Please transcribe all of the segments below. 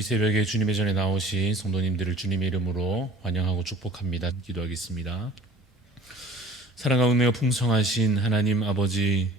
이 새벽에 주님의 전에 나오신 성도님들을 주님의 이름으로 환영하고 축복합니다. 기도하겠습니다. 사랑과 은혜가 풍성하신 하나님 아버지,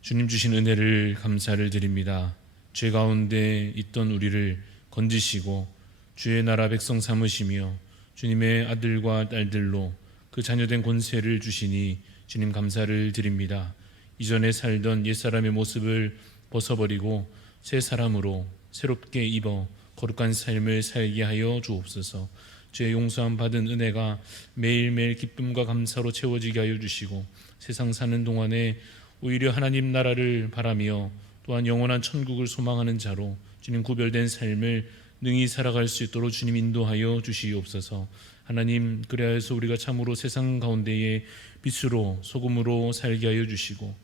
주님 주신 은혜를 감사를 드립니다. 죄 가운데 있던 우리를 건지시고 주의 나라 백성 삼으시며 주님의 아들과 딸들로 그 자녀된 권세를 주시니 주님 감사를 드립니다. 이전에 살던 옛사람의 모습을 벗어버리고 새 사람으로 새롭게 입어 거룩한 삶을 살게 하여 주옵소서. 죄 용서함 받은 은혜가 매일매일 기쁨과 감사로 채워지게 하여 주시고 세상 사는 동안에 오히려 하나님 나라를 바라며 또한 영원한 천국을 소망하는 자로 주님 구별된 삶을 능히 살아갈 수 있도록 주님 인도하여 주시옵소서. 하나님, 그래야해서 우리가 참으로 세상 가운데에 빛으로 소금으로 살게 하여 주시고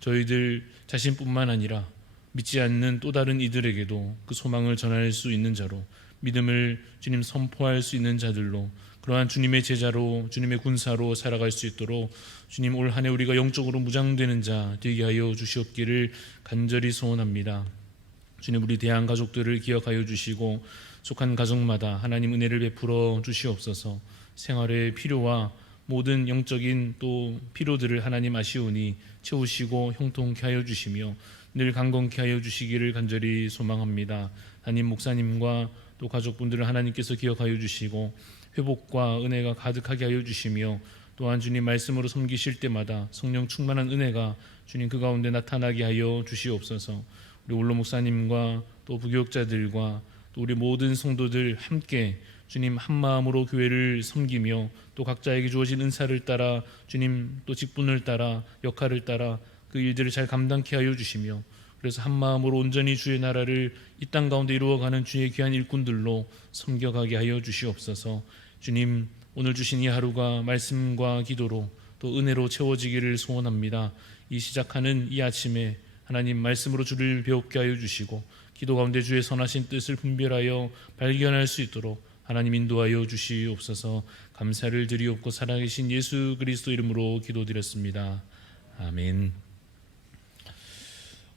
저희들 자신뿐만 아니라 믿지 않는 또 다른 이들에게도 그 소망을 전할 수 있는 자로, 믿음을 주님 선포할 수 있는 자들로, 그러한 주님의 제자로, 주님의 군사로 살아갈 수 있도록 주님 올 한 해 우리가 영적으로 무장되는 자 되게 하여 주시옵기를 간절히 소원합니다. 주님, 우리 대한 가족들을 기억하여 주시고 속한 가정마다 하나님 은혜를 베풀어 주시옵소서. 생활의 필요와 모든 영적인 또 필요들을 하나님 아시오니 채우시고 형통케 하여 주시며 늘 강건케 하여 주시기를 간절히 소망합니다. 담임 목사님과 또 가족분들을 하나님께서 기억하여 주시고 회복과 은혜가 가득하게 하여 주시며 또한 주님 말씀으로 섬기실 때마다 성령 충만한 은혜가 주님 그 가운데 나타나게 하여 주시옵소서. 우리 올로 목사님과 또 부교육자들과 또 우리 모든 성도들 함께 주님 한 마음으로 교회를 섬기며 또 각자에게 주어진 은사를 따라 주님 또 직분을 따라 역할을 따라 그 일들을 잘 감당케 하여 주시며 그래서 한 마음으로 온전히 주의 나라를 이 땅 가운데 이루어가는 주의 귀한 일꾼들로 섬겨가게 하여 주시옵소서. 주님, 오늘 주신 이 하루가 말씀과 기도로 또 은혜로 채워지기를 소원합니다. 이 시작하는 이 아침에 하나님 말씀으로 주를 배웁게 하여 주시고 기도 가운데 주의 선하신 뜻을 분별하여 발견할 수 있도록 하나님 인도하여 주시옵소서. 감사를 드리옵고 살아계신 예수 그리스도 이름으로 기도드렸습니다. 아멘.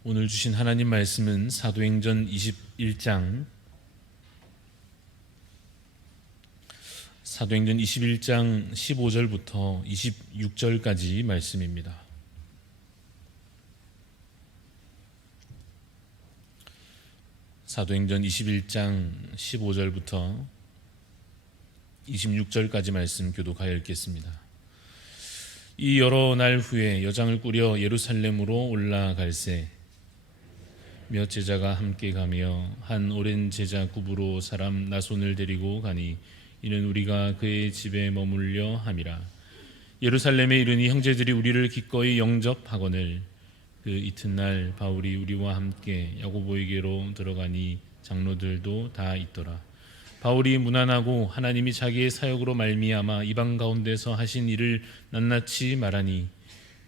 오늘 주신 하나님 말씀은 사도행전 21장 15절부터 26절까지 말씀입니다. 사도행전 21장 15절부터 26절까지 말씀 교독하여 읽겠습니다. 이 여러 날 후에 여장을 꾸려 예루살렘으로 올라갈새 몇 제자가 함께 가며 한 오랜 제자 구브로 사람 나손을 데리고 가니 이는 우리가 그의 집에 머물려 함이라. 예루살렘에 이르니 형제들이 우리를 기꺼이 영접하거늘 그 이튿날 바울이 우리와 함께 야고보에게로 들어가니 장로들도 다 있더라. 바울이 무난하고 하나님이 자기의 사역으로 말미암아 이방 가운데서 하신 일을 낱낱이 말하니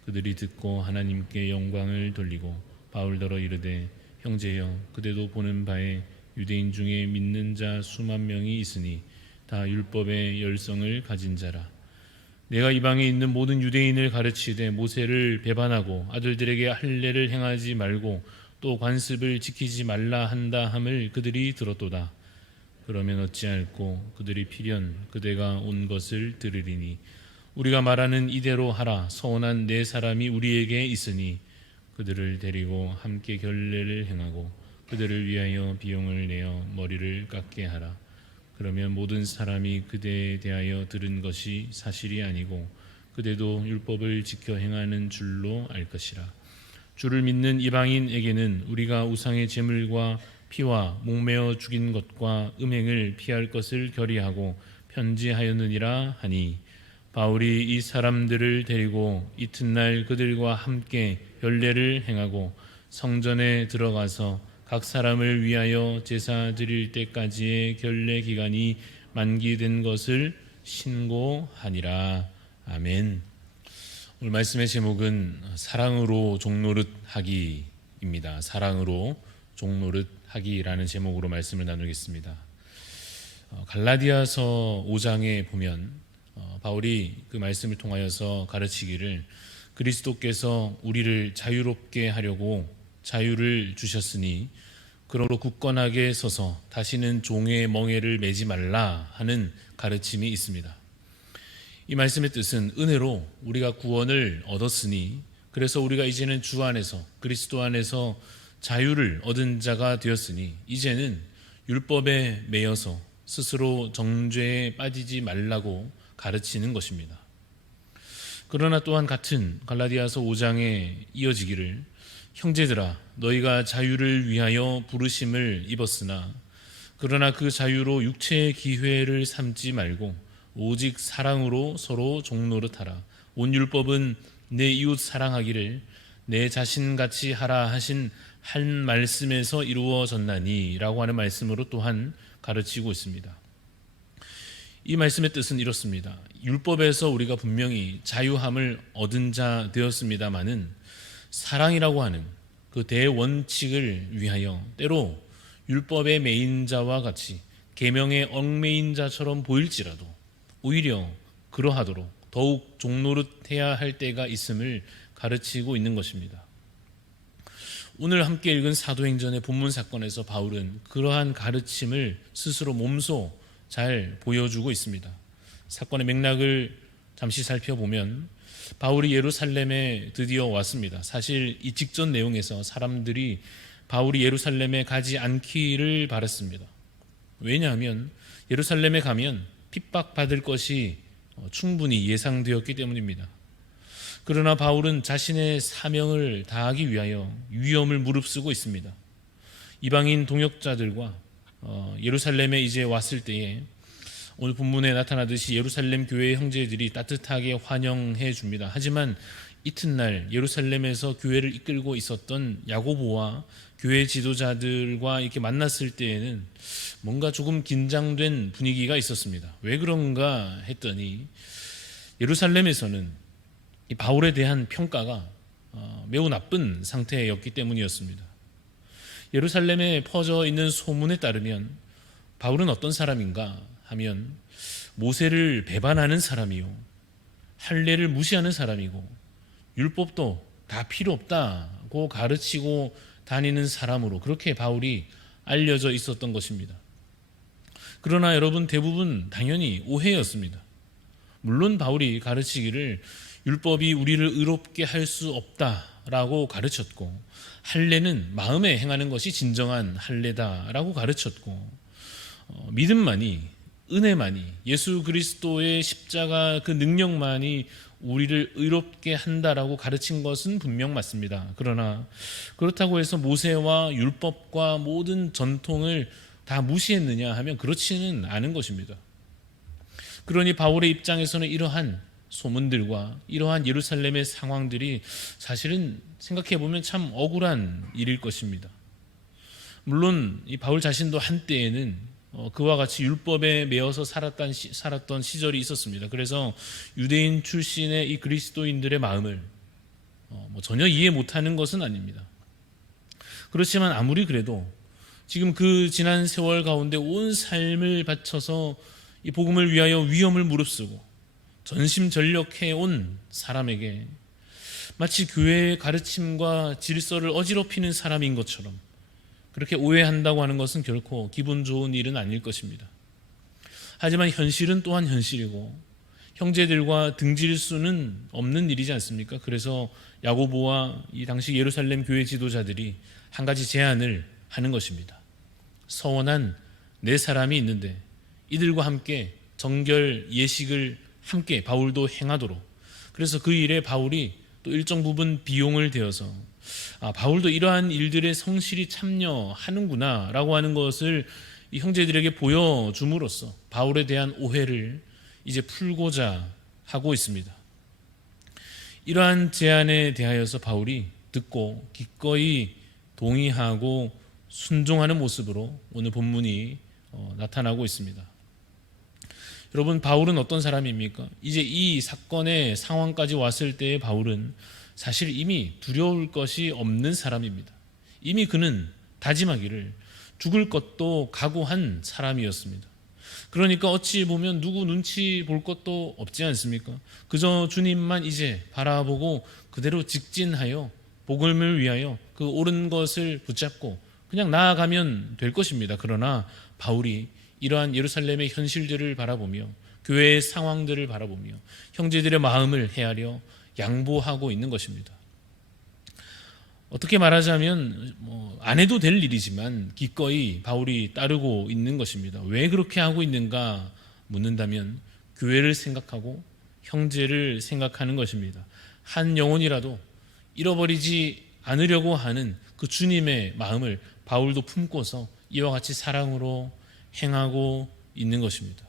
그들이 듣고 하나님께 영광을 돌리고 바울더러 이르되 형제여, 그대도 보는 바에 유대인 중에 믿는 자 수만 명이 있으니 다 율법의 열성을 가진 자라. 내가 이방에 있는 모든 유대인을 가르치되 모세를 배반하고 아들들에게 할례를 행하지 말고 또 관습을 지키지 말라 한다 함을 그들이 들었도다. 그러면 어찌할꼬 그들이 필연 그대가 온 것을 들으리니 우리가 말하는 이대로 하라. 서원한 네 사람이 우리에게 있으니 그들을 데리고 함께 결례를 행하고 그들을 위하여 비용을 내어 머리를 깎게 하라. 그러면 모든 사람이 그대에 대하여 들은 것이 사실이 아니고 그대도 율법을 지켜 행하는 줄로 알 것이라. 주를 믿는 이방인에게는 우리가 우상의 제물과 피와 목매어 죽인 것과 음행을 피할 것을 결의하고 편지하였느니라 하니 바울이 이 사람들을 데리고 이튿날 그들과 함께 결례를 행하고 성전에 들어가서 각 사람을 위하여 제사 드릴 때까지의 결례 기간이 만기된 것을 신고하니라. 아멘. 오늘 말씀의 제목은 사랑으로 종노릇 하기입니다. 사랑으로 종노릇 하기라는 제목으로 말씀을 나누겠습니다. 갈라디아서 5장에 보면 바울이 그 말씀을 통하여서 가르치기를 그리스도께서 우리를 자유롭게 하려고 자유를 주셨으니 그러므로 굳건하게 서서 다시는 종의 멍에를 매지 말라 하는 가르침이 있습니다. 이 말씀의 뜻은 은혜로 우리가 구원을 얻었으니 그래서 우리가 이제는 주 안에서 그리스도 안에서 자유를 얻은 자가 되었으니 이제는 율법에 매여서 스스로 정죄에 빠지지 말라고 가르치는 것입니다. 그러나 또한 같은 갈라디아서 5장에 이어지기를 형제들아 너희가 자유를 위하여 부르심을 입었으나 그러나 그 자유로 육체의 기회를 삼지 말고 오직 사랑으로 서로 종노릇하라. 온 율법은 내 이웃 사랑하기를 내 자신같이 하라 하신 한 말씀에서 이루어졌나니 라고 하는 말씀으로 또한 가르치고 있습니다. 이 말씀의 뜻은 이렇습니다. 율법에서 우리가 분명히 자유함을 얻은 자 되었습니다마는 사랑이라고 하는 그 대원칙을 위하여 때로 율법의 매인 자와 같이 계명의 얽매인 자처럼 보일지라도 오히려 그러하도록 더욱 종노릇해야 할 때가 있음을 가르치고 있는 것입니다. 오늘 함께 읽은 사도행전의 본문 사건에서 바울은 그러한 가르침을 스스로 몸소 잘 보여주고 있습니다. 사건의 맥락을 잠시 살펴보면 바울이 예루살렘에 드디어 왔습니다. 사실 이 직전 내용에서 사람들이 바울이 예루살렘에 가지 않기를 바랐습니다. 왜냐하면 예루살렘에 가면 핍박받을 것이 충분히 예상되었기 때문입니다. 그러나 바울은 자신의 사명을 다하기 위하여 위험을 무릅쓰고 있습니다. 이방인 동역자들과 예루살렘에 이제 왔을 때에 오늘 본문에 나타나듯이 예루살렘 교회의 형제들이 따뜻하게 환영해 줍니다. 하지만 이튿날 예루살렘에서 교회를 이끌고 있었던 야고보와 교회 지도자들과 이렇게 만났을 때에는 뭔가 조금 긴장된 분위기가 있었습니다. 왜 그런가 했더니 예루살렘에서는 이 바울에 대한 평가가 매우 나쁜 상태였기 때문이었습니다. 예루살렘에 퍼져 있는 소문에 따르면 바울은 어떤 사람인가 하면 모세를 배반하는 사람이요 할례를 무시하는 사람이고 율법도 다 필요 없다고 가르치고 다니는 사람으로 그렇게 바울이 알려져 있었던 것입니다. 그러나 여러분 대부분 당연히 오해였습니다. 물론 바울이 가르치기를 율법이 우리를 의롭게 할 수 없다라고 가르쳤고 할례는 마음에 행하는 것이 진정한 할례다라고 가르쳤고 믿음만이 은혜만이 예수 그리스도의 십자가 그 능력만이 우리를 의롭게 한다라고 가르친 것은 분명 맞습니다. 그러나 그렇다고 해서 모세와 율법과 모든 전통을 다 무시했느냐 하면 그렇지는 않은 것입니다. 그러니 바울의 입장에서는 이러한 소문들과 이러한 예루살렘의 상황들이 사실은 생각해보면 참 억울한 일일 것입니다. 물론 이 바울 자신도 한때에는 그와 같이 율법에 매여서 살았던 시절이 있었습니다. 그래서 유대인 출신의 이 그리스도인들의 마음을 전혀 이해 못하는 것은 아닙니다. 그렇지만 아무리 그래도 지금 그 지난 세월 가운데 온 삶을 바쳐서 이 복음을 위하여 위험을 무릅쓰고 전심전력해온 사람에게 마치 교회의 가르침과 질서를 어지럽히는 사람인 것처럼 그렇게 오해한다고 하는 것은 결코 기분 좋은 일은 아닐 것입니다. 하지만 현실은 또한 현실이고 형제들과 등질 수는 없는 일이지 않습니까? 그래서 야고보와 이 당시 예루살렘 교회 지도자들이 한 가지 제안을 하는 것입니다. 서원한 네 사람이 있는데 이들과 함께 정결 예식을 함께 바울도 행하도록, 그래서 그 일에 바울이 또 일정 부분 비용을 대어서 바울도 이러한 일들에 성실히 참여하는구나 라고 하는 것을 이 형제들에게 보여줌으로써 바울에 대한 오해를 이제 풀고자 하고 있습니다. 이러한 제안에 대하여서 바울이 듣고 기꺼이 동의하고 순종하는 모습으로 오늘 본문이 나타나고 있습니다. 여러분, 바울은 어떤 사람입니까? 이제 이 사건의 상황까지 왔을 때의 바울은 사실 이미 두려울 것이 없는 사람입니다. 이미 그는 다짐하기를 죽을 것도 각오한 사람이었습니다. 그러니까 어찌 보면 누구 눈치 볼 것도 없지 않습니까? 그저 주님만 이제 바라보고 그대로 직진하여 복음을 위하여 그 옳은 것을 붙잡고 그냥 나아가면 될 것입니다. 그러나 바울이 이러한 예루살렘의 현실들을 바라보며 교회의 상황들을 바라보며 형제들의 마음을 헤아려 양보하고 있는 것입니다. 어떻게 말하자면 안 해도 될 일이지만 기꺼이 바울이 따르고 있는 것입니다. 왜 그렇게 하고 있는가 묻는다면 교회를 생각하고 형제를 생각하는 것입니다. 한 영혼이라도 잃어버리지 않으려고 하는 그 주님의 마음을 바울도 품고서 이와 같이 사랑으로 행하고 있는 것입니다.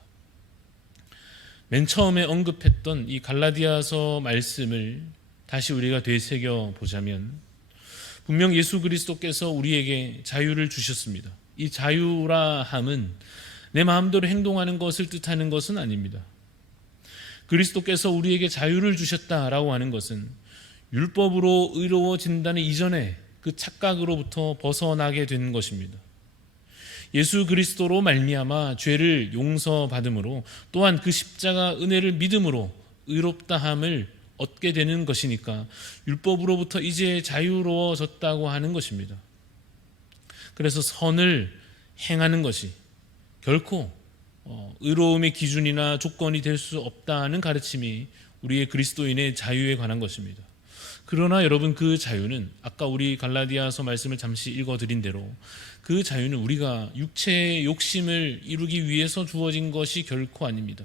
맨 처음에 언급했던 이 갈라디아서 말씀을 다시 우리가 되새겨 보자면 분명 예수 그리스도께서 우리에게 자유를 주셨습니다. 이 자유라 함은 내 마음대로 행동하는 것을 뜻하는 것은 아닙니다. 그리스도께서 우리에게 자유를 주셨다라고 하는 것은 율법으로 의로워진다는 이전에 그 착각으로부터 벗어나게 되는 것입니다. 예수 그리스도로 말미암아 죄를 용서받음으로 또한 그 십자가 은혜를 믿음으로 의롭다함을 얻게 되는 것이니까 율법으로부터 이제 자유로워졌다고 하는 것입니다. 그래서 선을 행하는 것이 결코 의로움의 기준이나 조건이 될 수 없다는 가르침이 우리의 그리스도인의 자유에 관한 것입니다. 그러나 여러분, 그 자유는 아까 우리 갈라디아서 말씀을 잠시 읽어드린 대로 그 자유는 우리가 육체의 욕심을 이루기 위해서 주어진 것이 결코 아닙니다.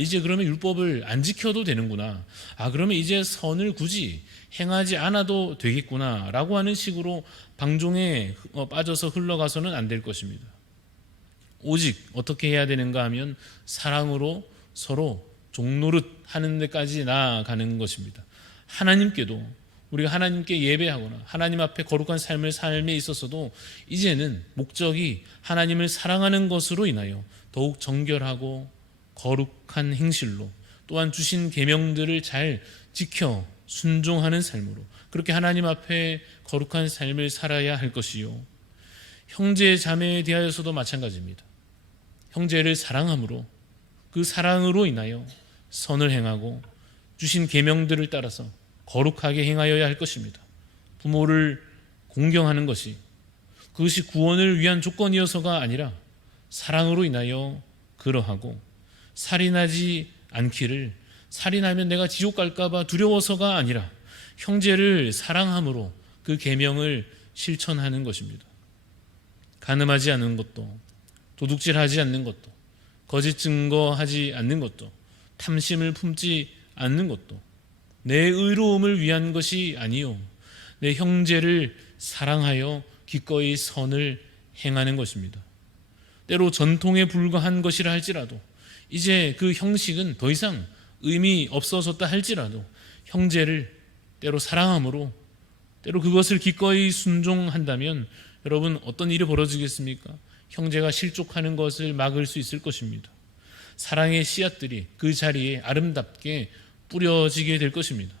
이제 그러면 율법을 안 지켜도 되는구나. 그러면 이제 선을 굳이 행하지 않아도 되겠구나 라고 하는 식으로 방종에 빠져서 흘러가서는 안 될 것입니다. 오직 어떻게 해야 되는가 하면 사랑으로 서로 종노릇 하는 데까지 나아가는 것입니다. 하나님께도 우리가 하나님께 예배하거나 하나님 앞에 거룩한 삶을 삶에 있어서도 이제는 목적이 하나님을 사랑하는 것으로 인하여 더욱 정결하고 거룩한 행실로 또한 주신 계명들을 잘 지켜 순종하는 삶으로 그렇게 하나님 앞에 거룩한 삶을 살아야 할 것이요, 형제 자매에 대하여서도 마찬가지입니다. 형제를 사랑함으로 그 사랑으로 인하여 선을 행하고 주신 계명들을 따라서 거룩하게 행하여야 할 것입니다. 부모를 공경하는 것이 그것이 구원을 위한 조건이어서가 아니라 사랑으로 인하여 그러하고, 살인하지 않기를 살인하면 내가 지옥 갈까 봐 두려워서가 아니라 형제를 사랑함으로 그 계명을 실천하는 것입니다. 간음하지 않는 것도, 도둑질하지 않는 것도, 거짓 증거하지 않는 것도, 탐심을 품지 않는 것도 내 의로움을 위한 것이 아니요 내 형제를 사랑하여 기꺼이 선을 행하는 것입니다. 때로 전통에 불과한 것이라 할지라도 이제 그 형식은 더 이상 의미 없어졌다 할지라도 형제를 때로 사랑함으로 때로 그것을 기꺼이 순종한다면 여러분, 어떤 일이 벌어지겠습니까? 형제가 실족하는 것을 막을 수 있을 것입니다. 사랑의 씨앗들이 그 자리에 아름답게 뿌려지게 될 것입니다.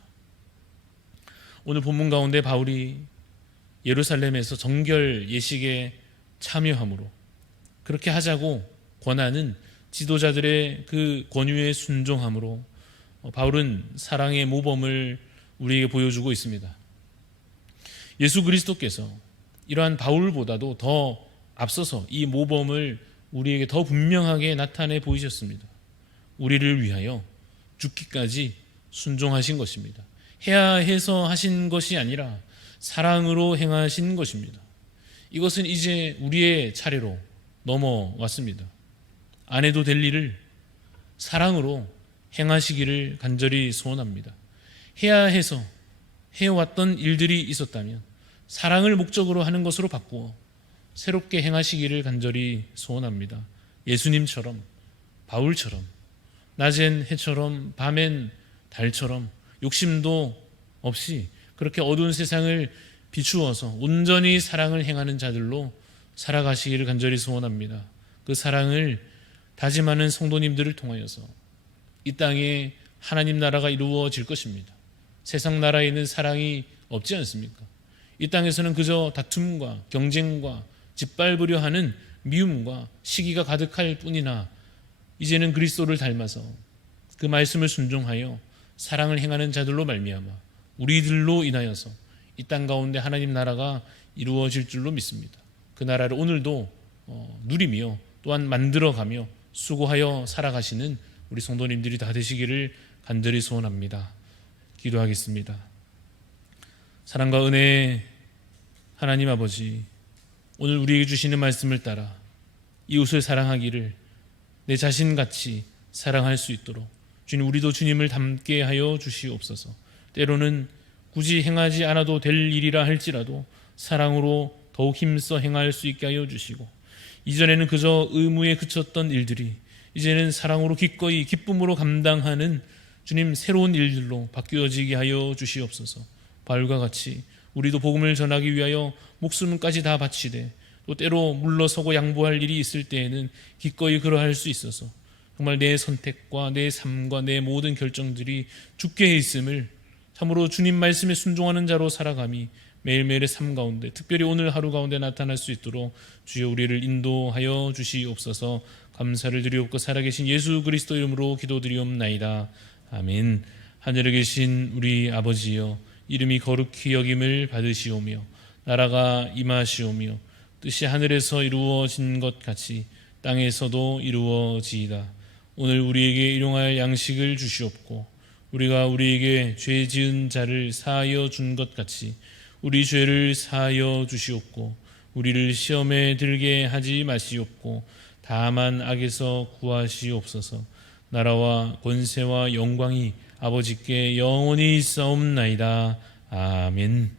오늘 본문 가운데 바울이 예루살렘에서 정결 예식에 참여함으로 그렇게 하자고 권하는 지도자들의 그 권유에 순종함으로 바울은 사랑의 모범을 우리에게 보여주고 있습니다. 예수 그리스도께서 이러한 바울보다도 더 앞서서 이 모범을 우리에게 더 분명하게 나타내 보이셨습니다. 우리를 위하여 죽기까지 순종하신 것입니다. 해야 해서 하신 것이 아니라 사랑으로 행하신 것입니다. 이것은 이제 우리의 차례로 넘어왔습니다. 안 해도 될 일을 사랑으로 행하시기를 간절히 소원합니다. 해야 해서 해왔던 일들이 있었다면 사랑을 목적으로 하는 것으로 바꾸어 새롭게 행하시기를 간절히 소원합니다. 예수님처럼, 바울처럼, 낮엔 해처럼 밤엔 달처럼 욕심도 없이 그렇게 어두운 세상을 비추어서 온전히 사랑을 행하는 자들로 살아가시기를 간절히 소원합니다. 그 사랑을 다짐하는 성도님들을 통하여서 이 땅에 하나님 나라가 이루어질 것입니다. 세상 나라에는 사랑이 없지 않습니까? 이 땅에서는 그저 다툼과 경쟁과 짓밟으려 하는 미움과 시기가 가득할 뿐이나 이제는 그리스도를 닮아서 그 말씀을 순종하여 사랑을 행하는 자들로 말미암아 우리들로 인하여서 이 땅 가운데 하나님 나라가 이루어질 줄로 믿습니다. 그 나라를 오늘도 누리며 또한 만들어가며 수고하여 살아가시는 우리 성도님들이 다 되시기를 간절히 소원합니다. 기도하겠습니다. 사랑과 은혜 하나님 아버지, 오늘 우리에게 주시는 말씀을 따라 이웃을 사랑하기를 내 자신같이 사랑할 수 있도록 주님, 우리도 주님을 닮게 하여 주시옵소서. 때로는 굳이 행하지 않아도 될 일이라 할지라도 사랑으로 더욱 힘써 행할 수 있게 하여 주시고, 이전에는 그저 의무에 그쳤던 일들이 이제는 사랑으로 기꺼이 기쁨으로 감당하는 주님 새로운 일들로 바뀌어지게 하여 주시옵소서. 바울과 같이 우리도 복음을 전하기 위하여 목숨까지 다 바치되 또 때로 물러서고 양보할 일이 있을 때에는 기꺼이 그러할 수 있어서 정말 내 선택과 내 삶과 내 모든 결정들이 주께 있음을 참으로 주님 말씀에 순종하는 자로 살아감이 매일매일의 삶 가운데, 특별히 오늘 하루 가운데 나타날 수 있도록 주여 우리를 인도하여 주시옵소서. 감사를 드리옵고 살아계신 예수 그리스도 이름으로 기도드리옵나이다. 아멘. 하늘에 계신 우리 아버지여, 이름이 거룩히 여김을 받으시오며 나라가 임하시오며 뜻이 하늘에서 이루어진 것 같이 땅에서도 이루어지이다. 오늘 우리에게 일용할 양식을 주시옵고 우리가 우리에게 죄 지은 자를 사하여 준 것 같이 우리 죄를 사하여 주시옵고 우리를 시험에 들게 하지 마시옵고 다만 악에서 구하시옵소서. 나라와 권세와 영광이 아버지께 영원히 있사옵나이다. 아멘.